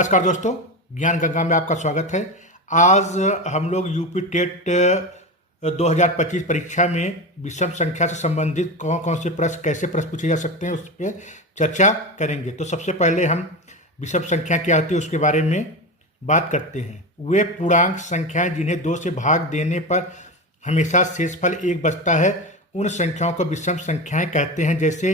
नमस्कार दोस्तों, ज्ञान गंगा में आपका स्वागत है। आज हम लोग यूपी टेट 2025 परीक्षा में विषम संख्या से संबंधित कौन कौन से प्रश्न कैसे प्रश्न पूछे जा सकते हैं उस पर चर्चा करेंगे। तो सबसे पहले हम विषम संख्या क्या होती है उसके बारे में बात करते हैं। वे पूर्णांक संख्याएं जिन्हें 2 से भाग देने पर हमेशा शेषफल 1 बचता है, उन संख्याओं को विषम संख्याएं कहते हैं। जैसे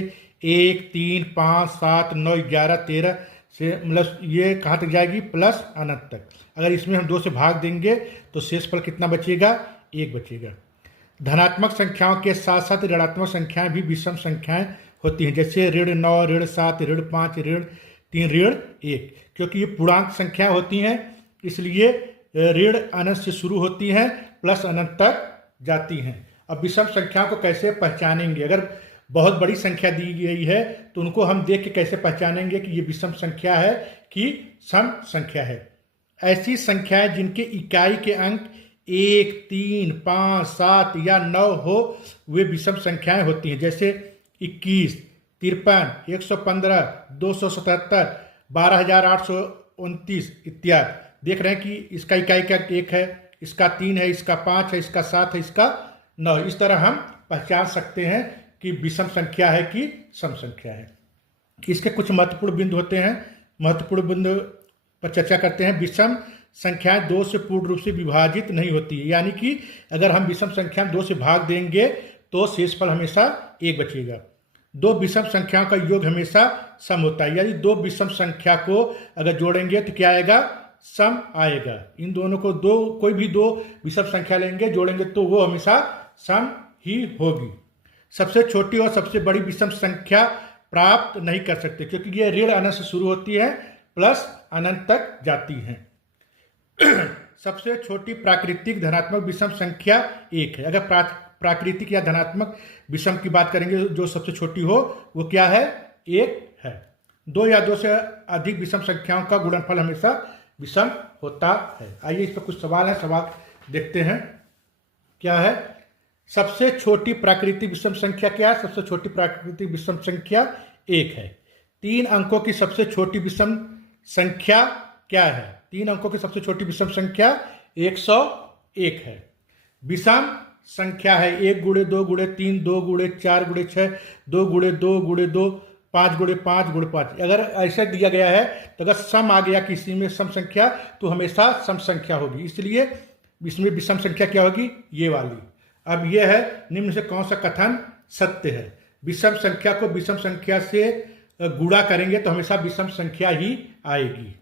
1, 3, 5, 7, 9, 11, 13 से मतलब ये कहाँ तक जाएगी, प्लस अनंत तक। अगर इसमें हम 2 से भाग देंगे तो शेषफल कितना बचेगा, 1 बचेगा। धनात्मक संख्याओं के साथ साथ ऋणात्मक संख्याएं भी विषम संख्याएं होती हैं। जैसे ऋण 9, ऋण 7, ऋण 5, ऋण 3, ऋण 1। क्योंकि ये पूर्णांक संख्या होती हैं इसलिए ऋण अनंत से शुरू होती हैं, प्लस अनंत तक जाती हैं। अब विषम संख्याओं को कैसे पहचानेंगे? अगर बहुत बड़ी संख्या दी गई है तो उनको हम देख के कैसे पहचानेंगे कि ये विषम संख्या है कि सम संख्या है? ऐसी संख्याएं जिनके इकाई के अंक 1, 3, 5, 7 या 9 हो वे विषम संख्याएं होती हैं। जैसे 21, 53, 115, 277, 12,829 इत्यादि। देख रहे हैं कि इसका इकाई का 1 है, इसका 3 है, इसका 5 है, इसका 7 है, इसका 9। इस तरह हम पहचान सकते हैं कि विषम संख्या है कि सम संख्या है। इसके कुछ महत्वपूर्ण बिंदु होते हैं, महत्वपूर्ण बिंदु पर चर्चा करते हैं। विषम संख्याएं 2 से पूर्ण रूप से विभाजित नहीं होती है, यानी कि अगर हम विषम संख्या 2 से भाग देंगे तो शेषफल हमेशा 1 बचेगा। 2 विषम संख्याओं का योग हमेशा सम होता है, यानी 2 विषम संख्या को अगर जोड़ेंगे तो क्या आएगा, सम आएगा। इन दोनों को कोई भी 2 विषम संख्या लेंगे जोड़ेंगे तो वो हमेशा सम ही होगी। सबसे छोटी और सबसे बड़ी विषम संख्या प्राप्त नहीं कर सकते क्योंकि ये ऋण अनंत से शुरू होती है, प्लस अनंत तक जाती हैं। सबसे छोटी प्राकृतिक धनात्मक विषम संख्या 1 है। अगर प्राकृतिक या धनात्मक विषम की बात करेंगे जो सबसे छोटी हो वो क्या है, 1 है। 2 या 2 से अधिक विषम संख्याओं का गुणनफल हमेशा विषम होता है। आइए इस पर कुछ सवाल है, सवाल देखते हैं। क्या है? सबसे छोटी प्राकृतिक विषम संख्या क्या है? सबसे छोटी प्राकृतिक विषम संख्या 1 है। 3 अंकों की सबसे छोटी विषम संख्या क्या है? 3 अंकों की सबसे छोटी विषम संख्या 101 है। विषम संख्या है 1 गुणे 2 गुणे 3, 2 गुणे 4 गुणे 6, 2 गुणे 2 गुणे 2, 5 गुणे 5 गुणे 5। अगर ऐसे दिया गया है तो अगर सम आ गया किसी में सम संख्या तो हमेशा सम संख्या होगी, इसलिए इसमें विषम संख्या क्या होगी, ये वाली। अब यह है निम्न से कौन सा कथन सत्य है? विषम संख्या को विषम संख्या से गुणा करेंगे तो हमेशा विषम संख्या ही आएगी।